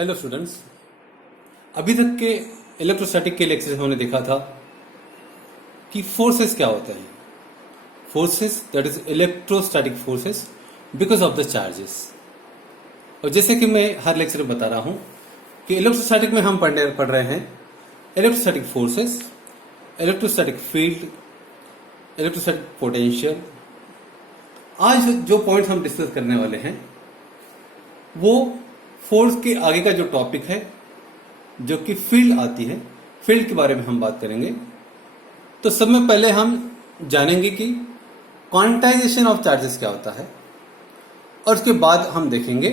Hello students, अभी तक के इलेक्ट्रोस्टैटिक के लेक्चर हमने देखा था कि फोर्सेस क्या होते हैं। Forces that is electrostatic forces because of the charges. और जैसे कि मैं हर लेक्चर में बता रहा हूं कि इलेक्ट्रोस्टैटिक में हम पढ़ रहे हैं electrostatic forces, electrostatic field, electrostatic potential. आज जो पॉइंट हम डिस्कस करने वाले हैं वो फोर्स के आगे का जो टॉपिक है, जो कि फील्ड आती है, फील्ड के बारे में हम बात करेंगे। तो सब में पहले हम जानेंगे कि क्वांटाइजेशन ऑफ चार्जेस क्या होता है, और उसके बाद हम देखेंगे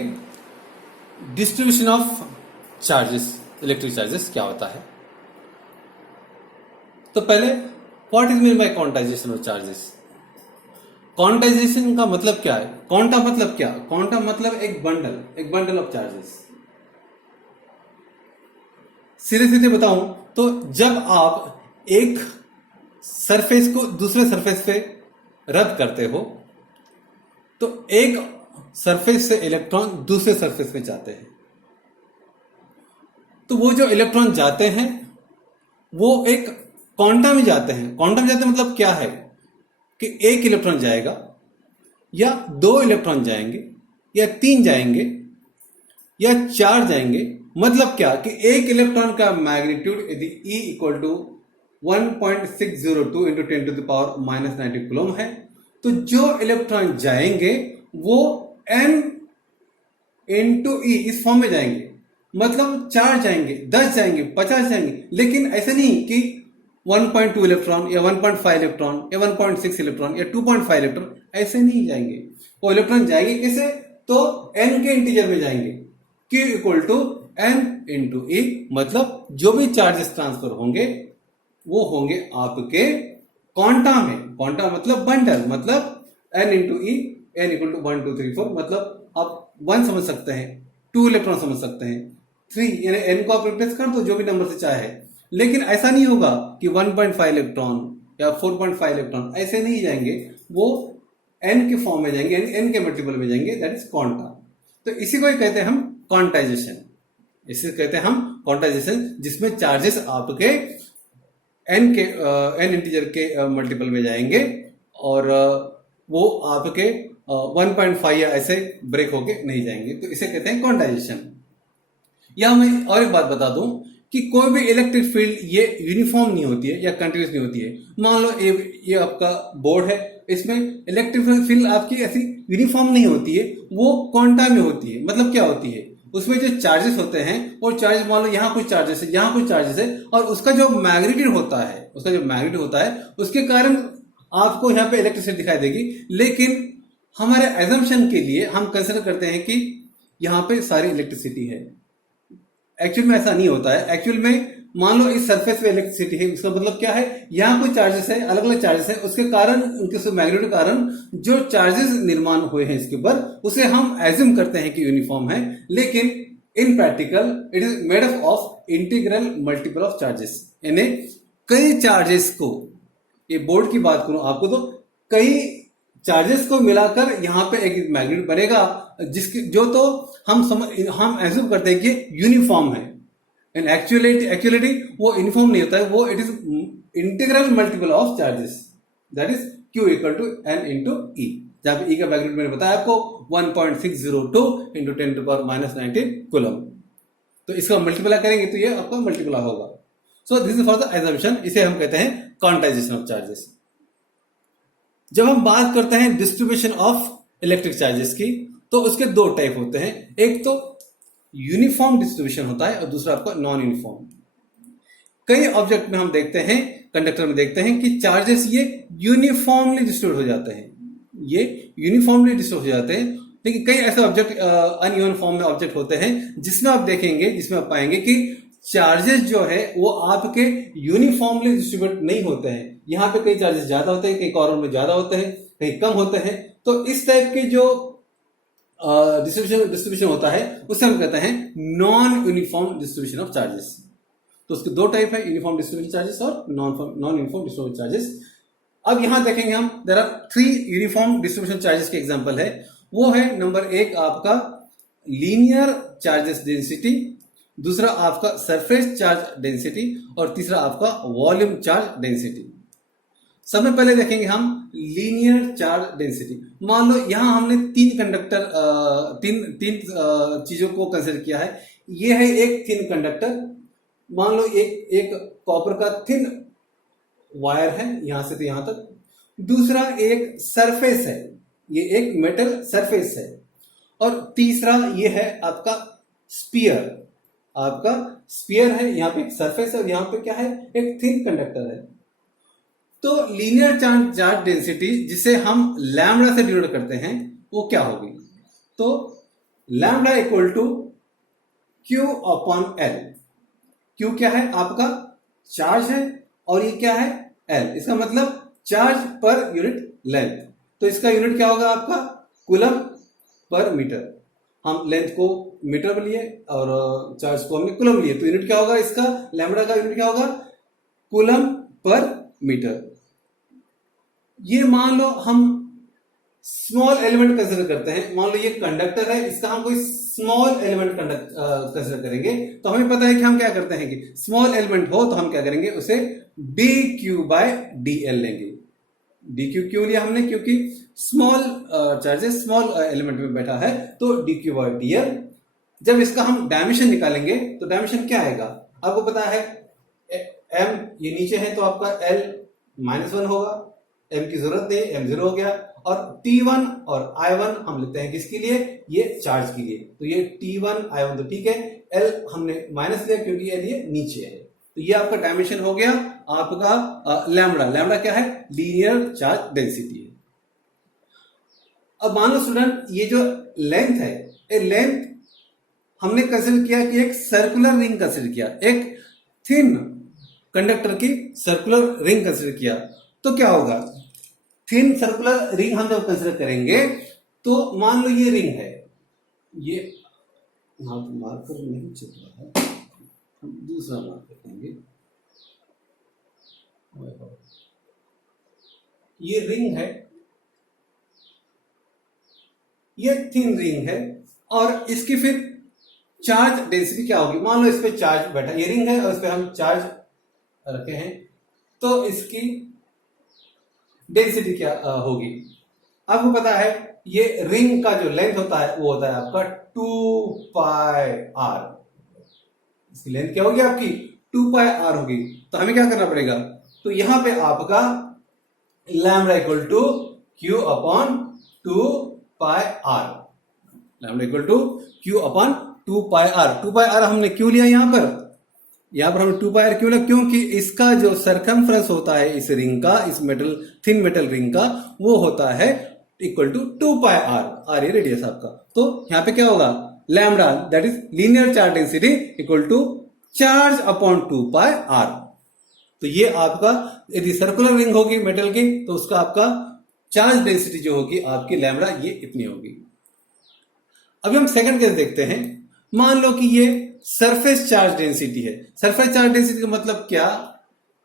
distribution of charges, electric charges क्या होता है। तो पहले what is mean by quantization of charges. Quantization का मतलब क्या है? क्वांटा मतलब क्या? क्वांटा मतलब एक बंडल ऑफ चार्जेस। सीधे सीधे बताऊं तो जब आप एक सरफेस को दूसरे सरफेस पे रद्द करते हो तो एक सरफेस से इलेक्ट्रॉन दूसरे सरफेस में जाते हैं। तो वो जो इलेक्ट्रॉन जाते हैं वो एक क्वांटा में जाते हैं। क्वांटा में जाते हैं मतलब क्या है कि एक इलेक्ट्रॉन जाएगा या दो इलेक्ट्रॉन जाएंगे या तीन जाएंगे या चार जाएंगे। मतलब क्या कि एक इलेक्ट्रॉन का मैग्नीट्यूड यदि E equal to 1.602 into 10 to the power minus 90 coulomb है, तो जो इलेक्ट्रॉन जाएंगे वो n इंटू E इस फॉर्म में जाएंगे। मतलब 4 जाएंगे, 10 जाएंगे, 50 जाएंगे। लेकिन ऐसा नहीं कि 1.2 इलेक्ट्रॉन या 1.5 इलेक्ट्रॉन या 1.6 इलेक्ट्रॉन या 2.5 इलेक्ट्रॉन ऐसे नहीं जाएंगे। वो इलेक्ट्रॉन जाएंगे कैसे? तो n के इंटीजर में जाएंगे। Q equal to n into E, मतलब जो भी चार्जेस ट्रांसफर होंगे वो होंगे आपके क्वांटा में। क्वांटा मतलब बंडल, मतलब n into E, n equal to 1 2 3 4, मतलब आप 1 समझ सकते हैं, 2 इलेक्ट्रॉन समझ सकते हैं, 3 यानी n को आप रिप्लेस कर दो जो भी नंबर से चाहे। लेकिन ऐसा नहीं होगा कि 1.5 इलेक्ट्रॉन या 4.5 इलेक्ट्रॉन ऐसे नहीं जाएंगे, वो n के फॉर्म में जाएंगे, n के मल्टीपल में जाएंगे, दैट इज क्वांटा। तो इसी को ही कहते हैं हम क्वांटाइजेशन। इसे कहते हैं हम क्वांटाइजेशन, जिसमें चार्जेस आपके n इंटीजर के मल्टीपल में जाएंगे और वो आपके 1.5 या ऐसे ब्रेक होके नहीं जाएंगे। तो इसे कहते हैं क्वांटाइजेशन। या मैं और एक बात बता दूं कि कोई भी इलेक्ट्रिक फील्ड ये यूनिफॉर्म नहीं होती है या कंटिन्यूस नहीं होती है। मान लो ये आपका बोर्ड है, इसमें इलेक्ट्रिक फील्ड आपकी ऐसी यूनिफॉर्म नहीं होती है, वो क्वांटा में होती है। मतलब क्या होती है? उसमें जो चार्जेस होते हैं वो चार्जेस, मान लो यहाँ कुछ चार्जेस है, यहाँ कुछ चार्जेस है, और उसका जो मैग्नीट्यूड होता है उसके कारण आपको यहाँ पे इलेक्ट्रिसिटी दिखाई देगी। लेकिन हमारे एजम्पशन के लिए हम कंसिडर करते हैं कि यहाँ पे सारी इलेक्ट्रिसिटी है। एक्चुअल में ऐसा नहीं होता है। एक्चुअल में मान लो इस सरफेस पे इलेक्ट्रिसिटी है, उसका मतलब क्या है? यहाँ कुछ चार्जेस है, अलग अलग चार्जेस है, उसके कारण, उनके मैग्नीट्यूड के कारण जो चार्जेस निर्माण हुए हैं इसके ऊपर, उसे हम एज्यूम करते हैं कि यूनिफॉर्म है। लेकिन इन practical it is made up of integral multiple of charges. यानी कई चार्जेस को, ये बोर्ड की बात करूं आपको तो कई चार्जेस को मिलाकर यहाँ पे एक मैग्नीट्यूड बनेगा, जिसकी जो तो हम एज्यूम करते हैं कि यूनिफॉर्म है। एंड एक्चुअलिटी वो यूनिफॉर्म नहीं होता है, वो it is integral multiple of charges, that is Q equal to n into E। जहां पे E का मैग्नीट्यूड मैंने बताया आपको 1.602 into 10 to power minus 90 coulomb. तो इसका मल्टीप्लाई करेंगे तो ये आपका मल्टीप्लाई होगा। So this is for the assumption. इसे हम कहते हैं क्वांटाइजेशन ऑफ चार्जेस। जब हम बात करते हैं डिस्ट्रीब्यूशन ऑफ इलेक्ट्रिक चार्जेस की, तो उसके दो टाइप होते हैं। एक तो यूनिफॉर्म डिस्ट्रीब्यूशन होता है और दूसरा आपका नॉन यूनिफॉर्म। कई ऑब्जेक्ट में हम देखते हैं, कंडक्टर में देखते हैं कि चार्जेस ये यूनिफॉर्मली डिस्ट्रीब्यूट हो जाते हैं, हो जाते हैं। लेकिन कई ऐसे ऑब्जेक्ट अनइवन फॉर्म में ऑब्जेक्ट होते हैं जिसमें आप देखेंगे, जिसमें आप पाएंगे कि चार्जेस जो है वो आपके यूनिफॉर्मली डिस्ट्रीब्यूट नहीं होते हैं। यहाँ पे कई चार्जेस ज्यादा होते हैं, कई कॉर्नर में ज्यादा होते हैं, कहीं कम होते हैं। तो इस टाइप के जो डिस्ट्रीब्यूशन होता है उसे हम कहते हैं non uniform distribution of charges. तो उसके दो टाइप है, यूनिफॉर्म डिस्ट्रीब्यूशन चार्जेस और नॉन यूनिफॉर्म डिस्ट्रीब्यूशन चार्जेस। अब यहां देखेंगे हम, there are 3 uniform distribution charges के एग्जांपल है। वो है नंबर 1 आपका लीनियर चार्जेस डेंसिटी, दूसरा आपका सरफेस चार्ज डेंसिटी और तीसरा आपका वॉल्यूम चार्ज डेंसिटी। सबसे पहले देखेंगे हम लीनियर चार्ज डेंसिटी। मान लो यहां हमने तीन कंडक्टर तीन तीन चीजों को कंसिडर किया है। ये है एक थिन कंडक्टर, मान लो एक कॉपर का थिन वायर है यहां से तो यहां तक। दूसरा एक सरफेस है, ये एक मेटल सरफेस है। और तीसरा ये है आपका स्पीयर, आपका स्पीयर है, यहां पे एक सरफेस है और यहां पे क्या है, एक थिन कंडक्टर है। तो लीनियर चार्ज डेंसिटी जिसे हम लैम्बडा से डिनोट करते हैं वो क्या होगी? तो lambda equal to Q upon l. Q क्या है, आपका चार्ज है और ये क्या है, एल। इसका मतलब चार्ज पर यूनिट लेंथ। तो इसका यूनिट क्या होगा आपका, कूलम पर मीटर। हम लेंथ को मीटर में लिए और चार्ज को हमने कूलम लिए, तो यूनिट क्या होगा इसका, लैम्बडा का यूनिट क्या होगा, कूलम पर मीटर। ये मान लो हम स्मॉल एलिमेंट कंसिडर करते हैं। मान लो ये कंडक्टर है, इसका हम कोई स्मॉल एलिमेंट कंसिडर करेंगे। तो हमें पता है कि हम क्या करते हैं कि स्मॉल एलिमेंट हो तो हम क्या करेंगे, उसे d q by d l लेंगे। डी क्यू क्यों लिया हमने, क्योंकि स्मॉल चार्जेस स्मॉल एलिमेंट में बैठा है, तो d q by d l. जब इसका हम डायमेंशन निकालेंगे तो डायमेंशन क्या आएगा, आपको पता है एम ये नीचे है तो आपका एल -1 होगा। एम की जरूरत नहीं, एम 0 हो गया। और T1 और I1 हम लेते हैं किसके लिए, ये चार्ज के लिए। तो ये T1 I1 तो ठीक है, L हमने माइनस लिया क्योंकि ये नीचे है। तो ये आपका डायमेंशन हो गया आपका लैम्बडा। लैम्बडा क्या है, लीनियर चार्ज डेंसिटी है। अब मान लो स्टूडेंट ये जो लेंथ है, ये लेंथ हमने कंसिडर किया कि एक सर्कुलर रिंग कंसिडर किया, एक थिन कंडक्टर की सर्कुलर रिंग कंसिडर किया। तो क्या होगा, थिन सर्कुलर रिंग हम जब कंसिडर करेंगे तो मान लो ये रिंग है, ये यहां पर मार्कर नहीं चल रहा है, हम दूसरा मार्कर करेंगे। ये रिंग है, ये थिन रिंग है और इसकी फिर चार्ज डेंसिटी क्या होगी। मान लो इस पे चार्ज बैठा, ये रिंग है और इस पे हम चार्ज रखे हैं, तो इसकी डेंसिटी क्या होगी। आपको पता है ये रिंग का जो लेंथ होता है वो होता है आपका 2πr। इसकी लेंथ क्या होगी आपकी, 2πr होगी। तो हमें क्या करना पड़ेगा, तो यहां पे आपका lambda equal to Q upon 2πr, lambda equal to Q upon 2πr। 2πr हमने क्यों लिया यहां पर हम 2πr क्यों लिया, क्योंकि इसका जो सरकमफ्रेंस होता है इस रिंग का, इस मेटल थिन मेटल रिंग का, वो होता है इक्वल टू 2πr। आर ये रेडियस आपका। तो यहां पे क्या होगा, lambda that is linear charge density equal to charge upon 2πr। तो ये आपका यदि सर्कुलर रिंग होगी मेटल की तो उसका आपका चार्ज डेंसिटी जो होगी आपकी लैम्बडा ये इतनी होगी। अभी हम सेकंड केस देखते हैं। मान लो कि ये सरफेस चार्ज डेंसिटी है। सरफेस चार्ज डेंसिटी का मतलब क्या,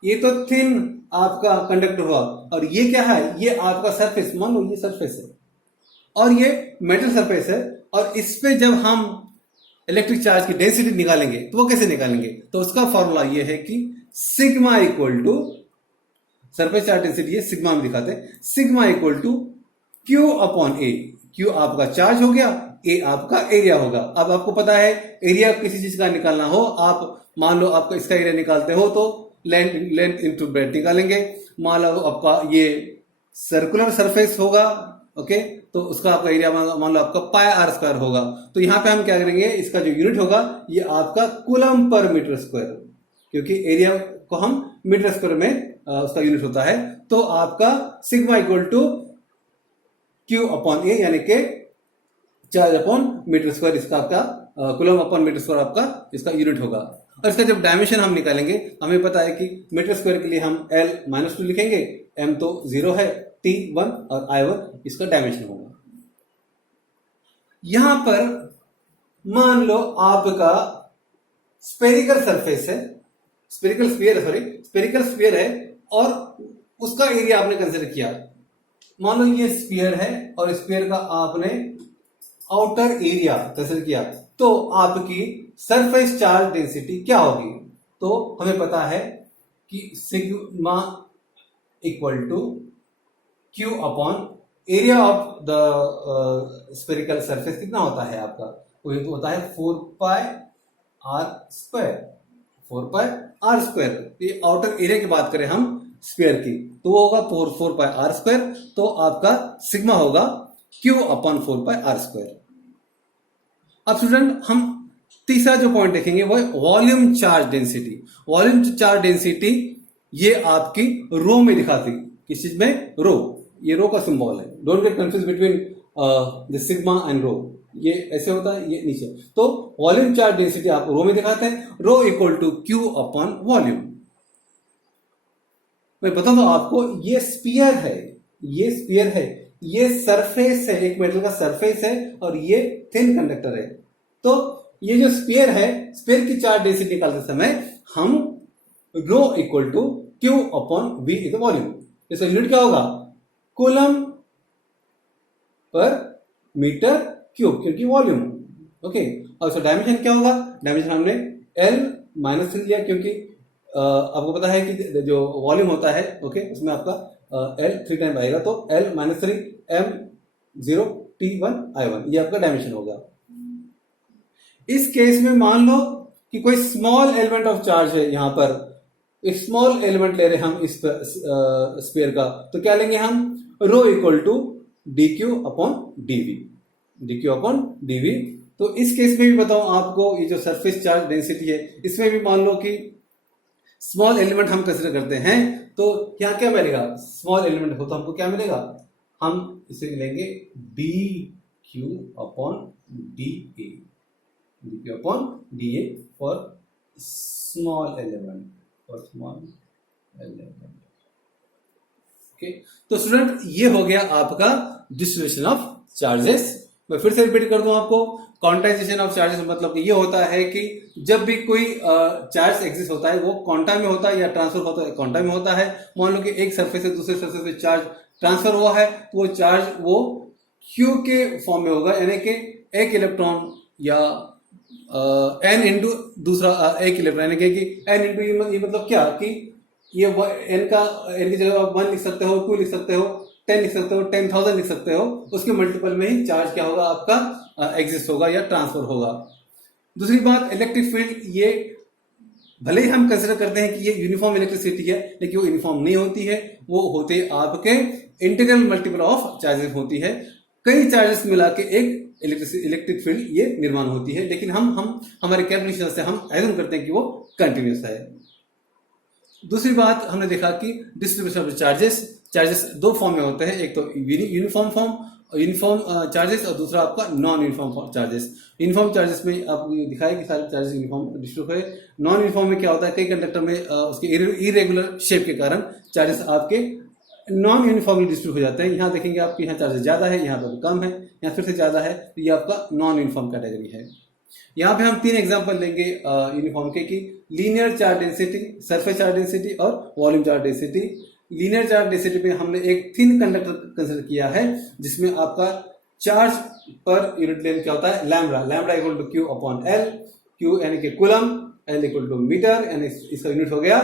ये तो थिन आपका कंडक्टर हुआ और ये क्या है, ये आपका सरफेस, मान लो ये सरफेस है और ये मेटल सरफेस है, और इस पे जब हम इलेक्ट्रिक चार्ज की डेंसिटी निकालेंगे तो वो कैसे निकालेंगे, तो उसका फॉर्मूला ये है कि sigma equal to, surface charge density है सिग्मा में दिखाते हैं, sigma equal to Q upon a. Q आपका चार्ज हो गया, ए आपका एरिया होगा। अब आपको पता है एरिया किसी चीज का निकालना हो, आप मान लो आपका इसका एरिया निकालते हो तो लेंथ इंटू ब्रेथ निकालेंगे। मान लो आपका ये सर्कुलर सरफेस होगा, ओके, तो उसका आपका एरिया मान लो आपका πr² होगा। तो यहां पे हम क्या करेंगे, इसका जो यूनिट होगा ये आपका कूलम पर मीटर स्क्वायर, क्योंकि एरिया को हम मीटर स्क्वायर में उसका यूनिट होता है। तो आपका sigma equal to Q upon A, यानी कि चार्ज अपॉन मीटर स्क्वायर, इसका आपका कूलम अपॉन मीटर स्क्वायर आपका इसका यूनिट होगा। और इसका जब डायमेंशन हम निकालेंगे, हमें पता है कि मीटर स्क्वायर के लिए हम L-2 लिखेंगे, M तो 0 है, T1 और I1 इसका डायमेंशन होगा। यहां पर मान लो आपका स्पेरिकल सरफेस है, स्पेरिकल स्फीयर है और उसका एरिया आपने कंसिडर किया। मान लो ये स्फीयर है और स्फीयर का आपने आउटर एरिया कंसिडर किया तो आपकी सरफेस चार्ज डेंसिटी क्या होगी? तो हमें पता है कि sigma equal to Q upon area of the spherical surface कितना होता है आपका? वो तो होता है 4 pi are square, 4 pi are square. ये आउटर एरिया की बात करें हम स्क्वायर की तो वो होगा 4 पाई आर स्क्वायर, तो आपका सिग्मा होगा q upon 4 pi are square. अब स्टूडेंट हम तीसरा जो पॉइंट देखेंगे वो है volume charge density. Volume charge density ये आपकी रो में दिखाती, किस चीज में? रो। ये रो का सिंबल है, don't get confuse between the sigma and rho. ये ऐसे होता है, ये नीचे। तो वॉल्यूम चार्ज डेंसिटी आप रो में दिखाते हैं, rho equal to Q upon volume. मैं बता दूं आपको, ये स्फीयर है, ये स्फीयर है, ये सरफेस है, एक मेटल का सरफेस है और ये थिन कंडक्टर है। तो ये जो स्फीयर है, स्फीयर की चार्ज डेंसिटी निकालते समय हम rho equal to Q upon V is the volume. इसका यूनिट क्या होगा? कूलम पर मीटर क्यूब, क्योंकि वॉल्यूम। ओके, और इसका डायमेंशन क्या होगा? डायमेंशन हमने L माइनस लिया, क्योंकि आपको पता है कि जो वॉल्यूम होता है, ओके, उसमें आपका L 3 टाइम आएगा, तो L minus 3 M0 T1 I1 ये आपका डायमेंशन होगा। इस केस में मान लो कि कोई स्मॉल एलिमेंट ऑफ चार्ज है, यहां पर एक स्मॉल एलिमेंट ले रहे हैं हम इस स्फीयर का, तो क्या लेंगे हम? Rho equal to D Q upon DV, D Q upon DV. तो इस केस में भी बताऊं आपको, ये जो सरफेस चार्ज डेंसिटी है, इसमें भी मान लो कि स्मॉल एलिमेंट हम कंसिडर करते हैं, तो यहाँ क्या मिलेगा? स्मॉल एलिमेंट हो तो हमको क्या मिलेगा? हम इसे लेंगे d Q upon D A, D Q upon D A for small element, for small element. Okay, तो स्टूडेंट ये हो गया आपका डिस्ट्रीब्यूशन ऑफ चार्जेस। मैं फिर से रिपीट कर दूं आपको, क्वांटाइजेशन ऑफ चार्जेस मतलब ये होता है कि जब भी कोई चार्ज एग्जिस्ट होता है वो क्वांटा में होता है या ट्रांसफर होता है क्वांटा में होता है। मान लो कि एक सरफेस से दूसरे सरफेस पे चार्ज ट्रांसफर हुआ है, तो वो चार्ज वो क्यू के फॉर्म में होगा, यानी कि एक इलेक्ट्रॉन या एन इंटू दूसरा एक इलेक्ट्रॉन, यानी कि एन इंटू ये मतलब क्या कि ये एन की जगह आप 1 लिख सकते हो, 2 लिख सकते हो, 10 लिख सकते हो, 10,000 लिख सकते हो, उसके मल्टीपल में ही चार्ज क्या होगा आपका एग्जिस्ट होगा या ट्रांसफर होगा। दूसरी बात, इलेक्ट्रिक फील्ड, ये भले ही हम कंसिडर करते हैं कि ये यूनिफॉर्म इलेक्ट्रिसिटी है, लेकिन वो यूनिफॉर्म नहीं होती है, वो होते आपके इंटीग्रल मल्टीपल ऑफ चार्जेस होती है। कई चार्जेस मिला के एक इलेक्ट्रिक फील्ड ये निर्माण होती है, लेकिन हम हमारे कैलकुलेशन से हम एज्यूम करते हैं कि वो कंटिन्यूस है। दूसरी बात हमने देखा कि डिस्ट्रीब्यूशन ऑफ चार्जेस दो फॉर्म में होते हैं, एक तो यूनिफॉर्म चार्जेस और दूसरा आपका non uniform charges. Uniform charges में आपको ये दिखाया कि सारे चार्जेस यूनिफॉर्म डिस्ट्रीब्यूट है। नॉन यूनिफॉर्म में क्या होता है, कई कंडक्टर में उसके इरेगुलर शेप के कारण चार्जेस आपके नॉन यूनिफॉर्मली डिस्ट्रीब्यूट हो जाते हैं। यहाँ देखेंगे आपके यहाँ चार्जेस ज्यादा है, यहाँ पर कम है, यहाँ फिर से ज्यादा है, तो ये आपका नॉन यूनिफॉर्म कैटेगरी है। यहाँ पे हम 3 एग्जांपल लेंगे यूनिफॉर्म के कि linear charge density, surface charge density और volume charge density. Linear charge density में हमने एक थिन कंडक्टर कंसिडर किया है, जिसमें आपका चार्ज पर यूनिट लेंथ क्या होता है? Lambda, lambda equal to Q upon l, q यानी कि coulomb, l equal to metre, यानी इसका यूनिट हो गया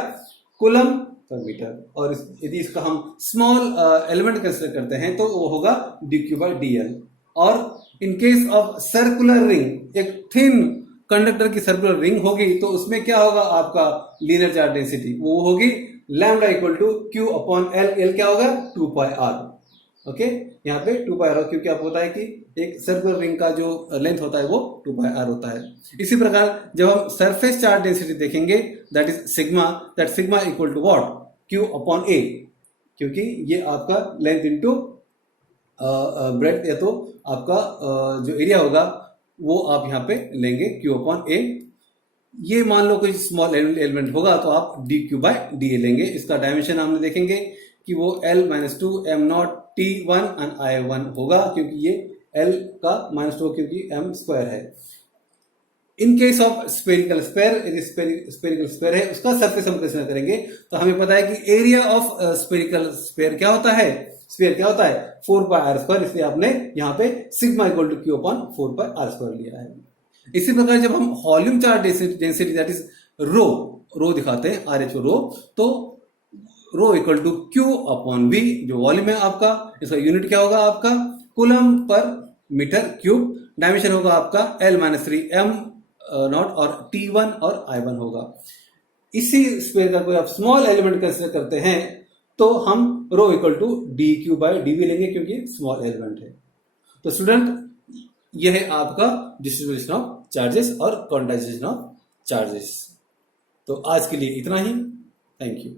कूलम पर मीटर। और यदि इसका हम स्मॉल एलिमेंट कंसिडर करते हैं तो वो होगा D Q by D L. और in case of circular ring, एक थिन कंडक्टर की सर्कुलर रिंग होगी तो उसमें क्या होगा आपका लीनियर चार्ज डेंसिटी? वो होगी lambda equal to Q upon l. L क्या होगा? 2 पाई आर। ओके, यहाँ पे 2 पाई आर, क्योंकि आपको पता है कि एक सर्कुलर रिंग का जो लेंथ होता है वो 2 पाई आर होता है। इसी प्रकार जब हम सरफेस चार्ज डेंसिटी देखेंगे, that is sigma, that sigma equal to what? Q upon A, क्योंकि ये आपका लेंथ इंटू ब्रेड्थ, या तो आपका जो एरिया होगा वो आप यहाँ पे लेंगे क्यू अपॉन ए। ये मान लो कोई स्मॉल एलिमेंट होगा तो आप D Q by D A लेंगे। इसका डायमेंशन हमने देखेंगे कि वो L minus 2 M0 T1 and I1 होगा, क्योंकि ये L का -2 क्योंकि M स्क्वायर है। इन केस ऑफ स्फेरिकल स्फेयर, यदि स्फेरिकल स्फेयर है उसका सरफेस हम कंसीडर करेंगे, तो हमें पता है कि एरिया ऑफ स्फेरिकल स्फेयर क्या होता है? स्फीयर क्या होता है 4πr², इसलिए आपने यहाँ पे sigma equal to Q upon 4πr² लिया है। इसी प्रकार जब हम volume charge density that is rho दिखाते हैं, आर एच रो, तो rho equal to Q upon V, जो वॉल्यूम है आपका, इसका यूनिट क्या होगा आपका coulomb per metre cube, dimension होगा आपका L-3 m नॉट और T1 और I1 होगा। इसी स्पेयर का कोई आप स्मॉल एलिमेंट कंसिडर करते हैं तो हम rho equal to D Q by D V लेंगे, क्योंकि स्मॉल एलिमेंट है। तो स्टूडेंट यह है आपका डिस्ट्रीब्यूशन ऑफ चार्जेस और क्वांटाइजेशन ऑफ चार्जेस। तो आज के लिए इतना ही, थैंक यू।